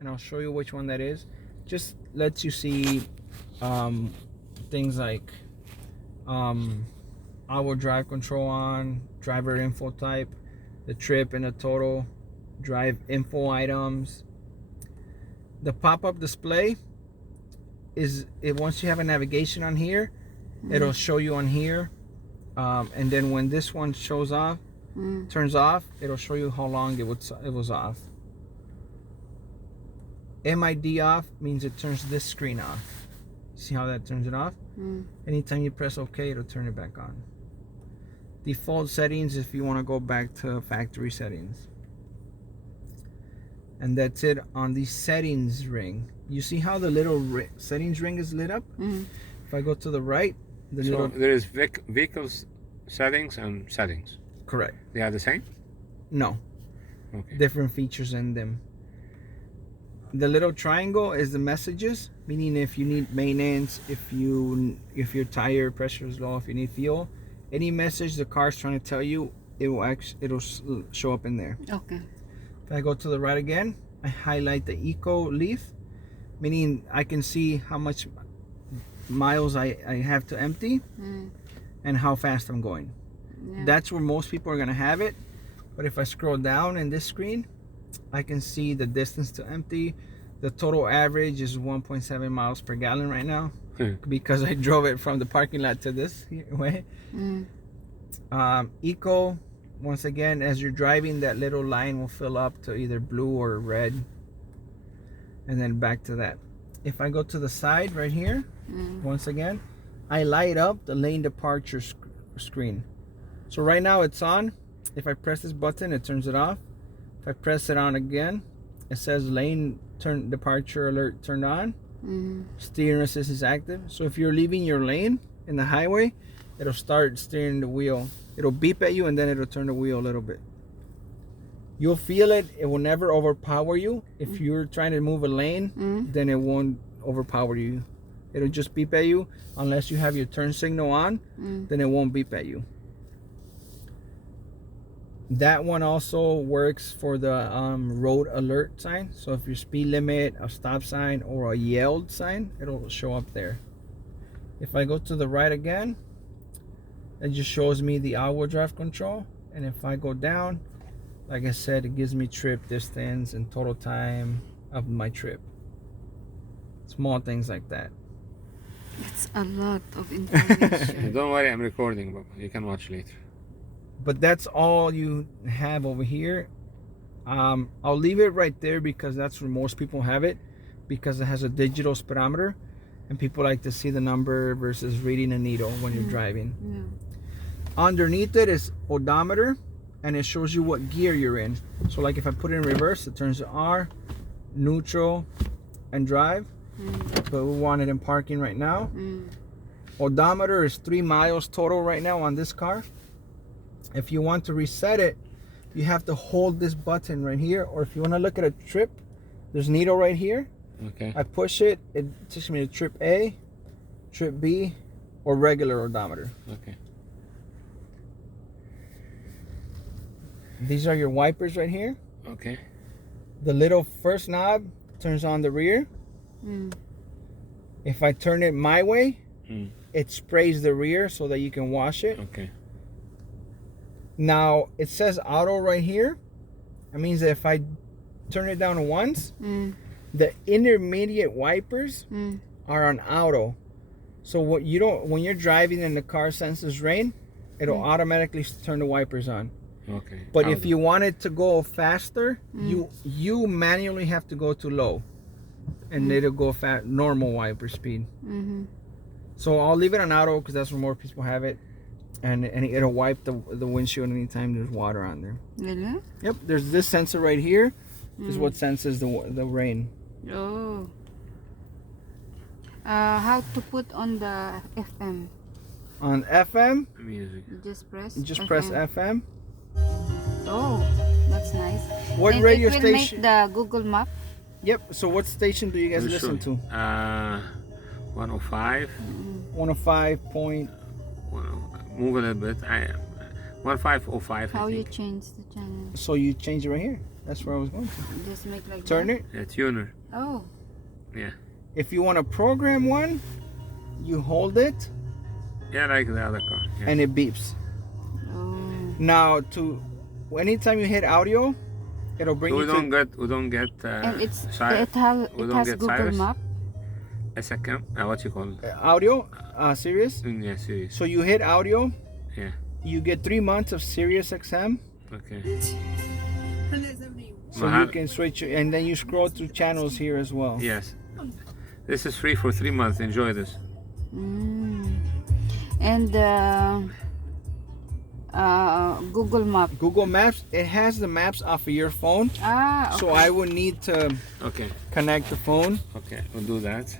and I'll show you which one that is. Just lets you see things like our drive control on, driver info type, the trip and the total, drive info items. The pop-up display is it once you have a navigation on here, it'll show you on here, and then when this one shows off, turns off, it'll show you how long it was off. MID off means it turns this screen off. See how that turns it off? Anytime you press OK, it'll turn it back on. Default settings if you want to go back to factory settings. And that's it on the settings ring. You see how the little settings ring is lit up? If I go to the right, there is vehicles settings and settings. Correct. They are the same? No. Okay. Different features in them. The little triangle is the messages, meaning if you need maintenance, if your tire pressure is low, if you need fuel, any message the car's trying to tell you, it'll show up in there. Okay. If I go to the right again, I highlight the eco leaf, meaning I can see how much miles I have to empty and how fast I'm going. Yeah. That's where most people are gonna have it. But if I scroll down in this screen, I can see the distance to empty. The total average is 1.7 miles per gallon right now because I drove it from the parking lot to this way. Eco, once again, as you're driving, that little line will fill up to either blue or red, and then back to that. If I go to the side right here, once again, I light up the lane departure screen. So right now it's on. If I press this button, it turns it off. If I press it on again, it says lane departure alert turned on. Steering assist is active. So if you're leaving your lane in the highway, it'll start steering the wheel. It'll beep at you and then it'll turn the wheel a little bit. You'll feel it. It will never overpower you. If you're trying to move a lane, then it won't overpower you. It'll just beep at you unless you have your turn signal on. Then it won't beep at you. That one also works for the road alert sign. So if your speed limit, a stop sign, or a yelled sign, it'll show up there. If I go to the right again, it just shows me the hour drive control. And if I go down, like I said, it gives me trip distance and total time of my trip. Small things like that. It's a lot of information. Don't worry, I'm recording, but you can watch later. But that's all you have over here. I'll leave it right there because that's where most people have it, because it has a digital speedometer and people like to see the number versus reading a needle when you're driving. Underneath it is odometer, and it shows you what gear you're in. So like if I put it in reverse, it turns to R, neutral, and drive. But we want it in parking right now. Odometer is 3 miles total right now on this car. If you want to reset it, you have to hold this button right here, or if you want to look at a trip, there's needle right here. Okay. I push it, it takes me to trip A, trip B, or regular odometer. Okay. These are your wipers right here. Okay. The little first knob turns on the rear. If I turn it my way, it sprays the rear so that you can wash it. Okay. Now it says auto right here. That means that if I turn it down once, the intermediate wipers are on auto. So what you don't, when you're driving and the car senses rain, it'll automatically turn the wipers on. Okay. But if you want it to go faster, you manually have to go to low, and it'll go normal wiper speed. So I'll leave it on auto because that's where more people have it, and it'll wipe the windshield anytime there's water on there. Really? Yep. There's this sensor right here, is what senses the rain. Oh. How to put on the FM? On FM, music. You just press. you just press FM. Oh, that's nice. What And radio it will station? make the Google Map. Yep. So what station do you guys listen to? 105. 105 point. Move a little bit. 1505. How I you think. change the channel? So you change it right here. That's where I was going to. Just make like Turn that. it. Yeah, tuner. Oh. If you want to program one, you hold it Yeah, like the other car. Yeah. and it beeps. Oh. Now, anytime you hit audio, it'll bring So you we don't get And it we don't has get Google Cyrus? Map. SACAM. What you call it? audio, Sirius. Yeah, serious. So you hit audio. Yeah. You get 3 months of Sirius XM. Okay. So you can switch, and then you scroll through channels here as well. Yes. This is free for 3 months. Enjoy this. And Google Map. Google Maps, it has the maps off of your phone. Ah, okay. So I would need to Okay. connect the phone. Okay. We'll do that.